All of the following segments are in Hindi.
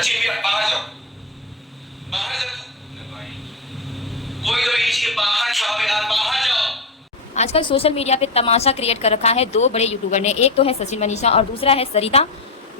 सचिन भैया बाहर जाओ, बाहर जाओ, कोई तो नहीं, बाहर जाओ यार, बाहर जाओ। आजकल सोशल मीडिया पे तमाशा क्रिएट कर रखा है दो बड़े यूट्यूबर ने, एक तो है सचिन मनीषा और दूसरा है सरिता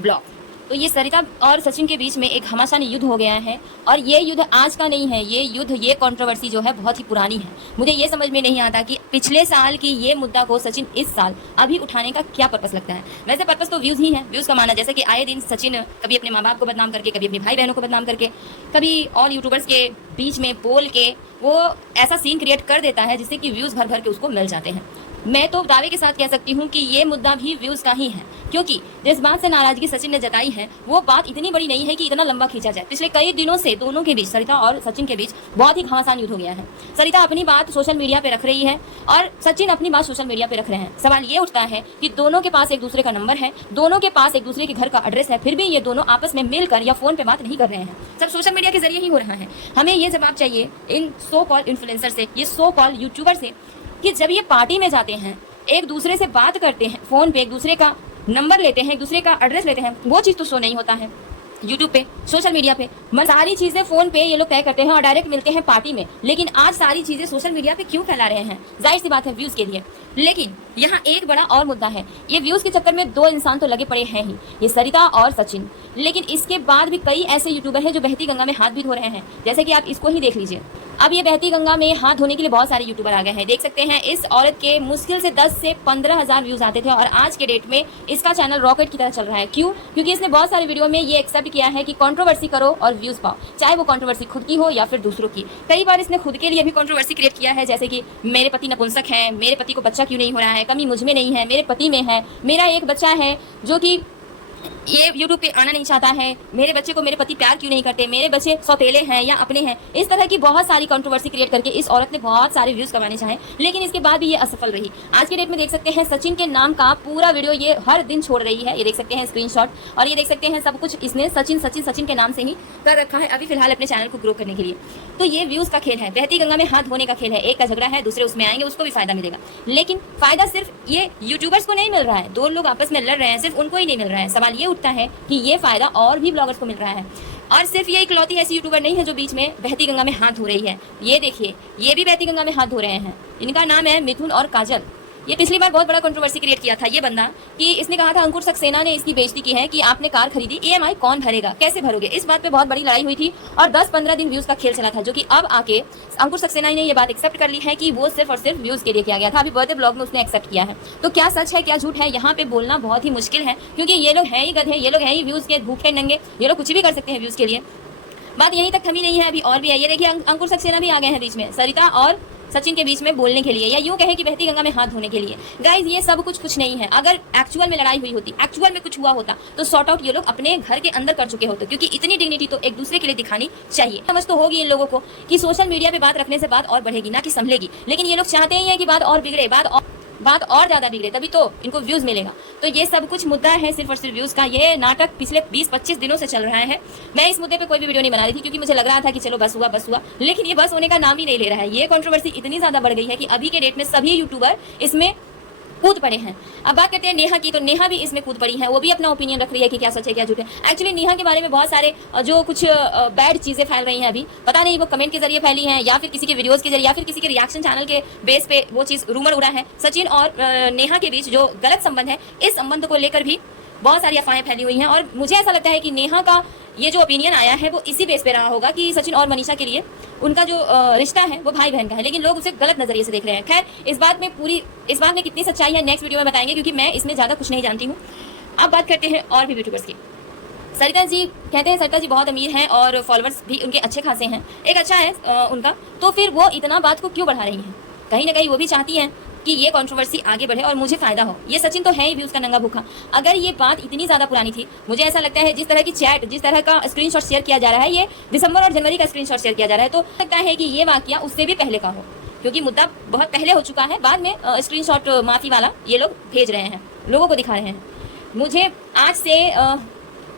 ब्लॉग। तो ये सरिता और सचिन के बीच में एक घमासान युद्ध हो गया है और ये युद्ध आज का नहीं है, ये युद्ध, ये कंट्रोवर्सी जो है बहुत ही पुरानी है। मुझे ये समझ में नहीं आता कि पिछले साल की ये मुद्दा को सचिन इस साल अभी उठाने का क्या पर्पस लगता है। वैसे पर्पस तो व्यूज़ ही है, व्यूज़ कमाना। जैसे कि आए दिन सचिन कभी अपने माँ बाप को बदनाम करके, कभी अपने भाई बहनों को बदनाम करके, कभी और यूट्यूबर्स के बीच में बोल के वो ऐसा सीन क्रिएट कर देता है जिससे कि व्यूज़ भर भर के उसको मिल जाते हैं। मैं तो दावे के साथ कह सकती हूँ कि ये मुद्दा भी व्यूज़ का ही है, क्योंकि जिस बात से नाराजगी सचिन ने जताई है वो बात इतनी बड़ी नहीं है कि इतना लंबा खींचा जाए। पिछले कई दिनों से दोनों के बीच, सरिता और सचिन के बीच बहुत ही घमासान युद्ध हो गया है। सरिता अपनी बात सोशल मीडिया पे रख रही है और सचिन अपनी बात सोशल मीडिया पे रख रहे हैं। सवाल ये उठता है कि दोनों के पास एक दूसरे का नंबर है, दोनों के पास एक दूसरे के घर का एड्रेस है, फिर भी ये दोनों आपस में मिलकर या फोन पे बात नहीं कर रहे हैं। सब सोशल मीडिया के जरिए ही हो रहा है। हमें ये जवाब चाहिए इन सो कॉल इन्फ्लुएंसर से, ये सो कॉल यूट्यूबर से, कि जब ये पार्टी में जाते हैं, एक दूसरे से बात करते हैं फोन पे, एक दूसरे का नंबर लेते हैं, एक दूसरे का एड्रेस लेते हैं, वो चीज़ तो शो नहीं होता है यूट्यूब पे, सोशल मीडिया पे। सारी चीज़ें फ़ोन पे ये लोग तय करते हैं और डायरेक्ट मिलते हैं पार्टी में। लेकिन आज सारी चीज़ें सोशल मीडिया पे क्यों फैला रहे हैं? जाहिर सी बात है, व्यूज़ के लिए। लेकिन यहाँ एक बड़ा और मुद्दा है, ये व्यूज़ के चक्कर में दो इंसान तो लगे पड़े हैं ही, ये सरिता और सचिन। लेकिन इसके बाद भी कई ऐसे यूट्यूबर हैं जो बहती गंगा में हाथ भी धो रहे हैं। जैसे कि आप इसको ही देख लीजिए। अब ये बहती गंगा में हाथ धोने के लिए बहुत सारे यूट्यूबर आ गए हैं। देख सकते हैं इस औरत के मुश्किल से 10 से 15,000 व्यूज आते थे और आज के डेट में इसका चैनल रॉकेट की तरह चल रहा है। क्यों? क्योंकि इसने बहुत सारे वीडियो में ये एक्सेप्ट किया है कि कंट्रोवर्सी करो और व्यूज पाओ, चाहे वो कंट्रोवर्सी खुद की हो या फिर दूसरों की। कई बार इसने खुद के लिए भी कंट्रोवर्सी क्रिएट किया है, जैसे कि मेरे पति नपुंसक हैं, मेरे पति को बच्चा क्यों नहीं हो रहा है, कमी मुझ में नहीं है, मेरे पति में है, मेरा एक बच्चा है जो कि ये यूट्यूब पे आना नहीं चाहता है, मेरे बच्चे को मेरे पति प्यार क्यों नहीं करते, मेरे बच्चे सौतेले हैं या अपने हैं। इस तरह की बहुत सारी कंट्रोवर्सी क्रिएट करके इस औरत ने बहुत सारे व्यूज कमाने चाहे, लेकिन इसके बाद भी ये असफल रही। आज के डेट में देख सकते हैं सचिन के नाम का पूरा वीडियो ये हर दिन छोड़ रही है। ये देख सकते हैं स्क्रीनशॉट और ये देख सकते हैं सब कुछ इसने सचिन सचिन सचिन के नाम से ही कर रखा है अभी फिलहाल अपने चैनल को ग्रो करने के लिए। तो ये व्यूज का खेल है, बहती गंगा में हाथ धोने का खेल है। एक का झगड़ा है, दूसरे उसमें आएंगे, उसको भी फायदा मिलेगा। लेकिन फायदा सिर्फ ये यूट्यूबर्स को नहीं मिल रहा है, दो लोग आपस में लड़ रहे हैं, सिर्फ उनको ही नहीं मिल रहा है। सवाल ये उठता है कि ये फायदा और भी ब्लॉगर्स को मिल रहा है। और सिर्फ ये इकलौती ऐसी यूट्यूबर नहीं है जो बीच में बहती गंगा में हाथ धो रही है। ये देखिए, ये भी बहती गंगा में हाथ धो रहे हैं। इनका नाम है मिथुन और काजल। ये पिछली बार बहुत बड़ा कंट्रोवर्सी क्रिएट किया था ये बंदा, कि इसने कहा था अंकुर सक्सेना ने इसकी बेइज्जती की है कि आपने कार खरीदी, EMI कौन भरेगा, कैसे भरोगे। इस बात पे बहुत बड़ी लड़ाई हुई थी और 10-15 दिन व्यूज का खेल चला था, जो कि अब आके अंकुर सक्सेना ने ये बात एक्सेप्ट कर ली है कि वो सिर्फ और सिर्फ व्यूज के लिए किया गया था। अभी बर्थडे ब्लॉग में उसने एक्सेप्ट किया है। तो क्या सच है क्या झूठ है, यहाँ पे बोलना बहुत ही मुश्किल है, क्योंकि ये लोग हैं ही गधे, ये लोग हैं ही व्यूज के भूखे नंगे, ये लोग कुछ भी कर सकते हैं व्यूज के लिए। बात यहीं तक थमी नहीं है, अभी और भी है। ये देखिए अंकुर सक्सेना भी आ गए हैं बीच में, सरिता और सचिन के बीच में बोलने के लिए, या यूं कहें कि बहती गंगा में हाथ धोने के लिए। गाइज ये सब कुछ नहीं है। अगर एक्चुअल में लड़ाई हुई होती, एक्चुअल में कुछ हुआ होता, तो सॉर्ट आउट ये लोग अपने घर के अंदर कर चुके होते, क्योंकि इतनी डिग्निटी तो एक दूसरे के लिए दिखानी चाहिए। समझ तो होगी इन लोगों को कि सोशल मीडिया पे बात रखने से बात और बढ़ेगी, ना कि संभलेगी। लेकिन ये लोग चाहते ही है कि बात और बिगड़े, बात और ज्यादा बिगड़े, तभी तो इनको व्यूज मिलेगा। तो ये सब कुछ मुद्दा है सिर्फ और सिर्फ व्यूज का। ये नाटक पिछले 20-25 दिनों से चल रहा है। मैं इस मुद्दे पे कोई भी वीडियो नहीं बना रही थी, क्योंकि मुझे लग रहा था कि चलो बस हुआ, लेकिन ये बस होने का नाम ही नहीं ले रहा है। ये कंट्रोवर्सी इतनी ज्यादा बढ़ गई है कि अभी के डेट में सभी यूट्यूबर इसमें कूद पड़े हैं। अब बात करते हैं नेहा की, तो नेहा भी इसमें कूद पड़ी है। वो भी अपना ओपिनियन रख रही है कि क्या सच है क्या झूठ है। एक्चुअली नेहा के बारे में बहुत सारे जो कुछ बैड चीजें फैल रही हैं अभी, पता नहीं वो कमेंट के जरिए फैली हैं या फिर किसी के वीडियोस के जरिए या फिर किसी के रिएक्शन चैनल के बेस पे वो चीज रूमर उड़ा है। सचिन और नेहा के बीच जो गलत संबंध है, इस संबंध को लेकर भी बहुत सारी अफवाहें फैली हुई हैं। और मुझे ऐसा लगता है कि नेहा का ये जो ओपिनियन आया है वो इसी बेस पे रहा होगा कि सचिन और मनीषा के लिए उनका जो रिश्ता है वो भाई बहन का है, लेकिन लोग उसे गलत नजरिए से देख रहे हैं। खैर, इस बात में कितनी सच्चाई है नेक्स्ट वीडियो में बताएंगे, क्योंकि मैं इसमें ज़्यादा कुछ नहीं जानती हूँ। अब बात करते हैं और भी यूट्यूबर्स की। सरिता जी कहते हैं सरिता जी बहुत अमीर हैं और फॉलोअर्स भी उनके अच्छे खासे हैं, एक अच्छा है उनका, तो फिर वो इतना बात को क्यों बढ़ा रही हैं? कहीं ना कहीं वो भी चाहती हैं कि ये कंट्रोवर्सी आगे बढ़े और मुझे फायदा हो। ये सचिन तो है ही व्यूज का नंगा भूखा। अगर ये बात इतनी ज्यादा पुरानी थी, मुझे ऐसा लगता है जिस तरह की चैट, जिस तरह का स्क्रीनशॉट शेयर किया जा रहा है, ये दिसंबर और जनवरी का स्क्रीनशॉट शेयर किया जा रहा है, तो लगता है कि ये वाकया उससे भी पहले का हो, क्योंकि मुद्दा बहुत पहले हो चुका है। बाद में स्क्रीनशॉट माफी वाला ये लोग भेज रहे हैं, लोगों को दिखा रहे हैं। मुझे आज से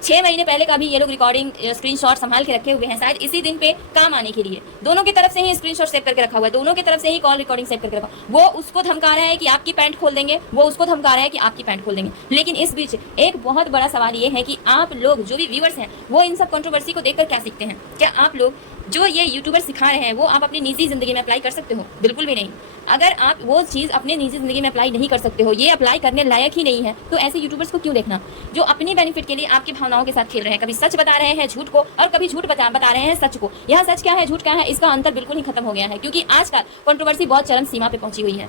6 महीने पहले का भी ये लोग रिकॉर्डिंग स्क्रीनशॉट संभाल के रखे हुए हैं, शायद इसी दिन पे काम आने के लिए। दोनों की तरफ से ही स्क्रीनशॉट सेव करके रखा हुआ है, दोनों की तरफ से ही कॉल रिकॉर्डिंग सेव करके रखा। वो उसको धमका रहा है कि आपकी पैंट खोल देंगे, वो उसको धमका रहा है कि आपकी पैंट खोल देंगे। लेकिन इस बीच एक बहुत बड़ा सवाल ये है कि आप लोग जो भी व्यूअर्स हैं वो इन सब कंट्रोवर्सी को देखकर क्या सीखते हैं? क्या आप लोग जो ये यूट्यूबर सिखा रहे हैं वो आप अपनी निजी जिंदगी में अप्लाई कर सकते हो? बिल्कुल भी नहीं। अगर आप वो चीज़ अपने निजी जिंदगी में अप्लाई नहीं कर सकते हो, ये अप्लाई करने लायक ही नहीं है, तो ऐसे यूट्यूबर्स को क्यों देखना जो अपनी बेनिफिट के लिए आपकी भावनाओं के साथ खेल रहे हैं? कभी सच बता रहे हैं झूठ को और कभी झूठ बता रहे हैं सच को। यह सच क्या है झूठ क्या है इसका अंतर बिल्कुल ही खत्म हो गया है, क्योंकि आजकल कंट्रोवर्सी बहुत चरम सीमा पे पहुंची हुई है।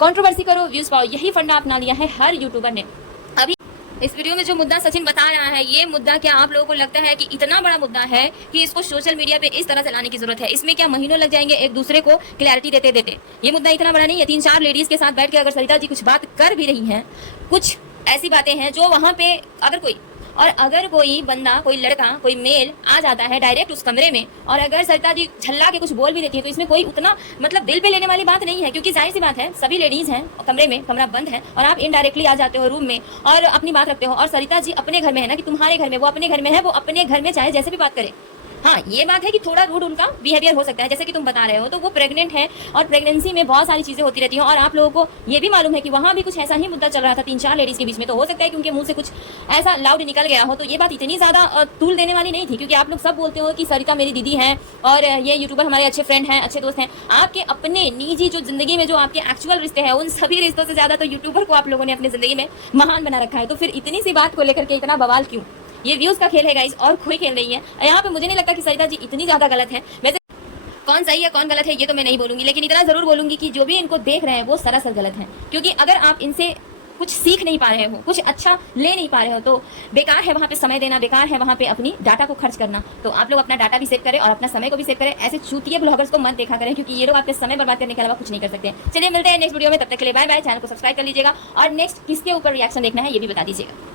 कंट्रोवर्सी करो, व्यूज पाओ, यही फंडा अपना लिया है हर यूट्यूबर ने। अभी इस वीडियो में जो मुद्दा सचिन बता रहा है, ये मुद्दा क्या आप लोगों को लगता है कि इतना बड़ा मुद्दा है कि इसको सोशल मीडिया पे इस तरह से लाने की जरूरत है? इसमें क्या महीनों लग जाएंगे एक दूसरे को क्लैरिटी देते देते? ये मुद्दा इतना बड़ा नहीं है। 3-4 लेडीज के साथ बैठ के अगर सरिता जी कुछ बात कर भी रही हैं, कुछ ऐसी बातें हैं जो वहां पे अगर कोई बंदा, कोई लड़का, कोई मेल आ जाता है डायरेक्ट उस कमरे में, और अगर सरिता जी झल्ला के कुछ बोल भी देती है, तो इसमें कोई उतना मतलब दिल पे लेने वाली बात नहीं है, क्योंकि जाहिर सी बात है सभी लेडीज हैं कमरे में, कमरा बंद है और आप इनडायरेक्टली आ जाते हो रूम में और अपनी बात रखते हो। और सरिता जी अपने घर में है ना, कि तुम्हारे घर में, वो अपने घर में है, वो अपने घर में चाहे जैसे भी बात करे। हाँ, ये बात है कि थोड़ा रूड उनका बिहेवियर हो सकता है, जैसे कि तुम बता रहे हो, तो वो प्रेग्नेंट है और प्रेगनेंसी में बहुत सारी चीजें होती रहती हैं, और आप लोगों को ये भी मालूम है कि वहाँ भी कुछ ऐसा ही मुद्दा चल रहा था 3-4 लेडीज के बीच में। तो हो सकता है कि उनके मुंह से कुछ ऐसा लाउड निकल गया हो, तो ये बात इतनी ज्यादा तूल देने वाली नहीं थी, क्योंकि आप लोग सब बोलते हो कि सरिता मेरी दीदी है और ये यूट्यूबर हमारे अच्छे फ्रेंड हैं, अच्छे दोस्त हैं। आपके अपने निजी जो जिंदगी में जो आपके एक्चुअल रिश्ते हैं, उन सभी रिश्तों से ज्यादा तो यूट्यूबर को आप लोगों ने अपनी जिंदगी में महान बना रखा है। तो फिर इतनी सी बात को लेकर के इतना बवाल क्यों? ये व्यूज का खेल है गाइस, और कोई खेल नहीं है यहाँ पे। मुझे नहीं लगता कि सरिता जी इतनी ज्यादा गलत है। वैसे कौन सही है कौन गलत है ये तो मैं नहीं बोलूंगी, लेकिन इतना जरूर बोलूंगी कि जो भी इनको देख रहे हैं वो सरासर गलत है। क्योंकि अगर आप इनसे कुछ सीख नहीं पा रहे हो, कुछ अच्छा ले नहीं पा रहे हो, तो बेकार है वहाँ पे समय देना, बेकार है वहाँ पे अपनी डाटा को खर्च करना। तो आप लोग अपना डाटा भी सेव करें और अपना समय को भी सेव करें। ऐसे चूतिए ब्लॉगर्स को मत देखा करें, क्योंकि ये लोग आपके समय बर्बाद करने के अलावा कुछ नहीं कर सकते। चलिए मिलते हैं नेक्स्ट वीडियो में, तब तक के लिए बाय बाय। चैनल को सब्सक्राइब कर लीजिएगा और नेक्स्ट किसके ऊपर रिएक्शन देखना है ये भी बता दीजिएगा।